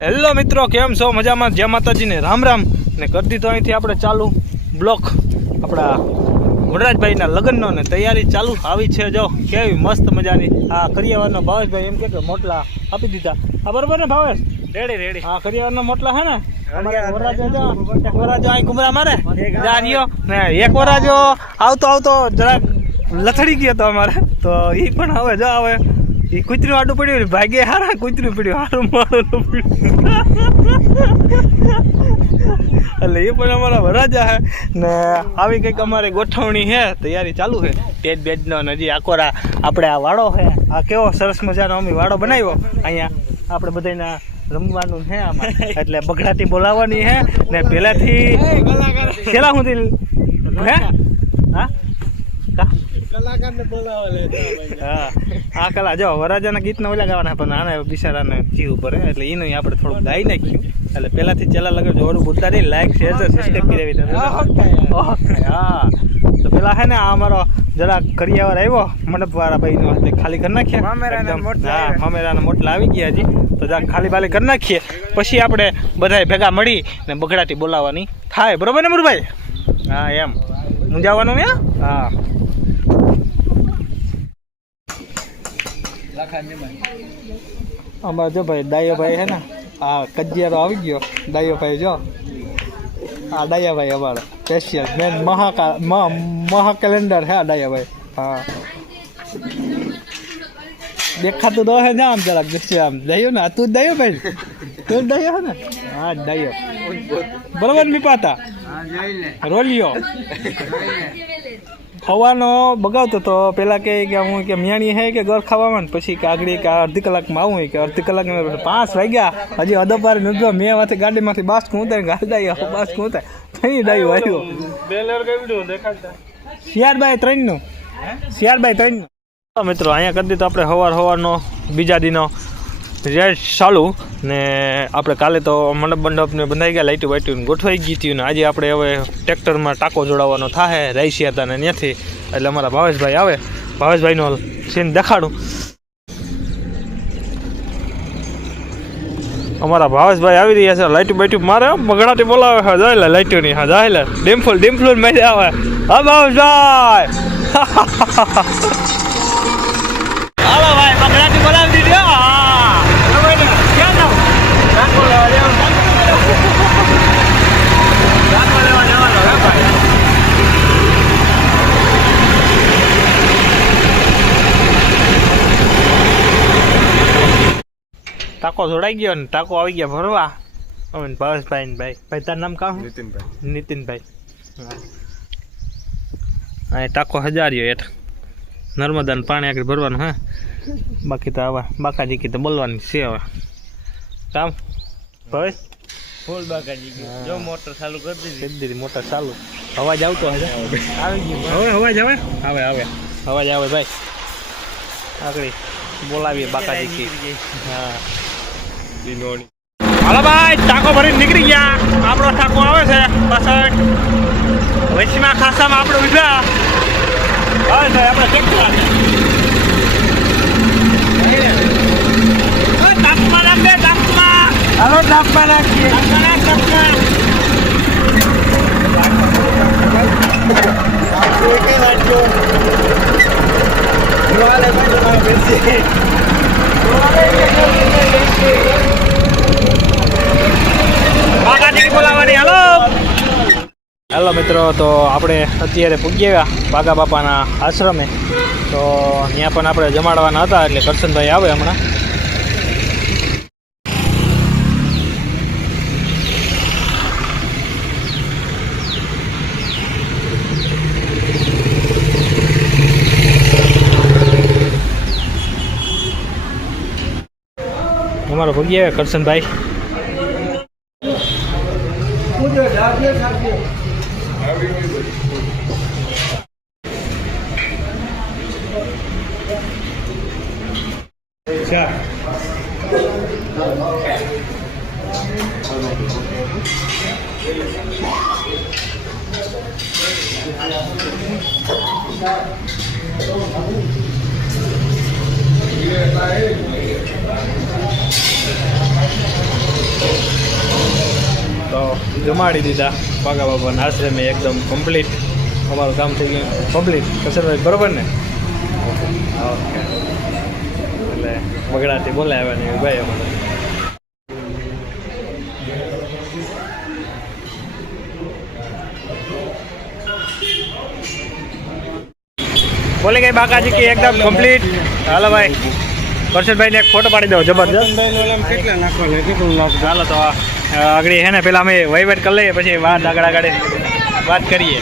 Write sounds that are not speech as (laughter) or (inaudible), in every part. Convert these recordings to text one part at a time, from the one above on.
Hello મિત્રો કેમ છો? મજામાં? જય માતાજીને. રામ રામ. ને કરતી તો અહીંથી આપણે ચાલુ બ્લોક. આપણા વનરાજભાઈના લગ્નનો ને તૈયારી ચાલુ આવી છે જો. કેવી મસ્ત મજાની. આ કરિયાવારનો ભાવેશભાઈ એમ કે મોટલા આપી દીધા. આ બરોબર ને ભાવેશ? રેડી રેડી હા કરિયાવારના મોટલા હે ને? એક વરરાજો અહીં ઘુમરા મારે. જા રહ્યો. ને એક વરરાજો આવતો આવતો જરાક લથડી ગયો હતો અમારે. તો એ પણ હવે જો હવે એ કૂતરું આડું પડ્યું ને ભાગ્યે હારા કૂતરું પડ્યું હારું મારું એટલે એ પણ અમારા વરાજા હે. ને આવી કંઈક અમારે ગોઠવણી છે તૈયારી ચાલુ છે ટેજ બેજનો ને હજી આકોરા આપણે આ વાડો છે આ કેવો સરસ મજાનો અમે વાડો બનાવ્યો. અહીંયા આપણે બધાના રમવાનું છે આમાં. એટલે બગડાટી બોલાવવાની હે. ને પહેલાથી છેલ્લા સુધી હે? હા? કા? કલાકારને બોલાવા હા. આ કલા જો વરાજાના ગીતના ઓલા ગાવાના પણ આને બિચારાને જીવ ઉપર એટલે એનું આપણે થોડુંક ગાઈ નાખ્યું. એટલે પહેલાથી ચેલા લગે જોવાનું ભૂલતા નહીં લાઈક શેર સબસ્ક્રાઈબ કરી દેવી ઓકે, હા. તો પેલા હે ને આ અમારો જરા કરિયાવર આવ્યો મંડપ વાળા ભાઈ નો ખાલી કરી નાખીએ મામેરાના એકદમ. મોટલા હા. મામેરાના મોટલા આવી ગયા હજી. તો જરા ખાલી બાલી કરી નાખીએ. પછી આપણે બધાય ભેગા મળી ને બગડાટી બોલાવવાની થાય. બરોબર ને મુરભાઈ? હા એમ. મુંજાવાનું ને? હા. અમારે જો ભાઈ દાયાભાઈ હે ને આ કજિયારો આવી ગયો. ડાયો ભાઈ જો આ દાયાભાઈ અમારો સ્પેશિયલ મેન મહાકા મહા મહા કેલેન્ડર હે આ દાયાભાઈ. હા. દેખાતું તો હે ને આમ જરાક દેખશે આમ. દયો ને તું દયો ભાઈ. તું દયો હે ને? હા ડાયો બરોબર મી પાતા હા જોઈ લે. રોલિયો. ખવાનો બગાવતો તો પેલા કે કે હું કે મિયાણી હે કે ઘર ખાવામાં ને પછી કે આગળ કે અડધી કલાકમાં આવું કે અડધી કલાકમાં પાંચ વાગ્યા. હજી અધપાર નતો મેં માંથી ગાડીમાંથી બાસ્કું ઉતારી ગાડી બાસ્ક ઉતારી. થઈ ડાયું આવ્યું. બેલર કેવડું દેખાડતા. શિયાળબાઈ ત્રણનું. શિયાળબાઈ ત્રણનું. મિત્રો અહીંયા કરી દીધું આપણે સવાર સવારનો બીજા દિનો. રેડ સારું ને આપણે કાલે તો મંડપ મંડપને બંધાઈ ગયા લાઇટું વાઈટું ગોઠવાઈ ગઈ હતી ને આજે આપણે હવે ટ્રેક્ટરમાં ટાંકો જોડાવવાનો થાય રાઈસી હતા ને ત્યાંથી એટલે અમારા ભાવેશભાઈ આવે. ભાવેશભાઈનો સીન દેખાડું. અમારા ભાવેશભાઈ આવી રહ્યા છે. લાઇટું બાઇટું મારે બગડાટી બોલાવે હા જાય લે હા જાય લે. ડિમ્ફુલ ડિમ્ફુલ મેં આવે. હા, ભાવેશભાઈ. (laughs) ભાઈ બગડાટી બોલાવી દીધી હો. હા હવે ને, ક્યાં જાઉં? ટાંકો લેવા જવાનું. ટાંકો લેવા જવાનો હે ભાઈ ટાંકો જોડાઈ ગયો ને ટાંકો આવી ગયા ભરવા. હવે ભાવેશભાઈ ને ભાઈ. ભાઈ તારું નામ કામ નીતિનભાઈ. નીતિનભાઈ. હા. એ ટાંકો હજાર્યો એઠ નર્મદાનું પાણી આગળ ભરવાનું હા? બાકી તો આવા બાકાજી કીધું તો બોલવાની છે હવે. કામ? ભાવેશ? ફૂલ બાકાજી હા. જો મોટર ચાલુ કરી દીધી. સીધી મોટર ચાલુ. અવાજ આવતો હશે? આવી. ગયો હવે અવાજ આવે? આવે આવે. અવાજ આવે ભાઈ. આગળ બોલાવીએ બાકાજી કી. હા હાલો ભાઈ ટાકો ભરીને નીકળી ગયા. આપણો ટાંકો આવે છે પાછળ. વચમાં ખાસામાં આપણે ઊભા હવે છે આપણે ચેક તાપમાં હાલો નાખીએ હાલો. મિત્રો, તો આપણે અત્યારે પૂગી આવ્યા બાગા બાપાના આશ્રમે. તો ત્યાં પણ આપણે જમાડવાના હતા એટલે કરશનભાઈ આવે હમણાં. અમારો ભૂગી આવ્યા કરશનભાઈ. Yeah, જમાડી દીધા. બાગા બાબાના આશ્રમે એકદમ કમ્પ્લીટ અમારું કામ થઈ ગયું. કમ્પ્લીટ કસરભાઈ બરોબર ને? ઓકે એટલે બગડાથી બોલાવ્યા ને ભાઈ અમારે. બોલે ગઈ બાકાજી કે એકદમ કમ્પ્લીટ હાલો ભાઈ. કરશનભાઈ ને એક ફોટો પાડી દો જબરજસ્ત. કેટલા નાખવાના કેટલું નાખવાનું ચાલો તો આગળ હે ને પેલા અમે વહીવટ કરી લઈએ પછી વાત આગળ આગળ વાત કરીએ.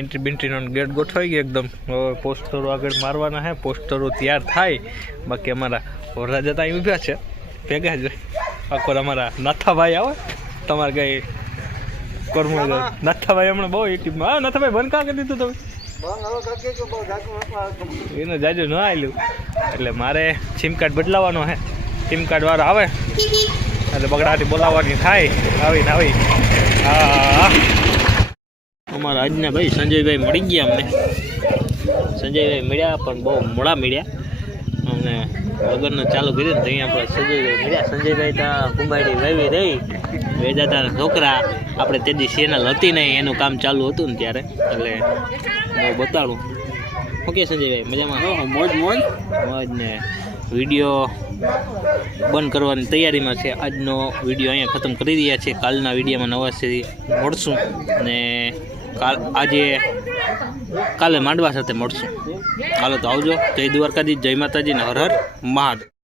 એન્ટ્રી બેન્ટ્રીનો ગેટ ગોઠવાઈ ગયો એકદમ. હવે પોસ્ટરો આગળ મારવાના હે પોસ્ટરો તૈયાર થાય. બાકી અમારા હોરા જતા અહીં ઊભા છે. ભેગા જ આખો અમારા નાથાભાઈ આવે. તમારે કઈ કરવું નાથાભાઈ હમણાં બહુ યુટ્યુબમાં હા નાથાભાઈ બંધ કા કરી દીધું તમે? એનું જાજુ ન આવેલું એટલે મારે સિમ કાર્ડ બદલાવવાનો છે સિમ કાર્ડ વાળો આવે. એટલે બગડાટી બોલાવવાની થાય. આવીને આવી હા. અમારા આજના ભાઈ સંજયભાઈ મળી ગયા અમને. સંજયભાઈ મળ્યા, પણ બહુ મોડા મળ્યા. અમને લગ્નનું ચાલુ કર્યું ને ત્યાં આપણે સંજયભાઈ મળ્યા. સંજયભાઈ ત્યાં કુંભાડી વાવી રહી. વેદાતાના છોકરા. આપણે તેથી ચેનલ હતી નહીં એનું કામ ચાલુ હતું ને ત્યારે. એટલે હું બતાડું. ઓકે સંજયભાઈ મજામાં? મોજ મોજ. મોજ ને વીડિયો બંધ કરવાની તૈયારીમાં છે. આજનો વીડિયો અહીંયા ખતમ કરી રહ્યા છે કાલના વિડીયોમાં નવા મળશું ને કાલ આજે કાલે માંડવા સાથે મળશું. હાલો તો આવજો. જય દ્વારકાજી જય માતાજી ને હર હર મહાદેવ.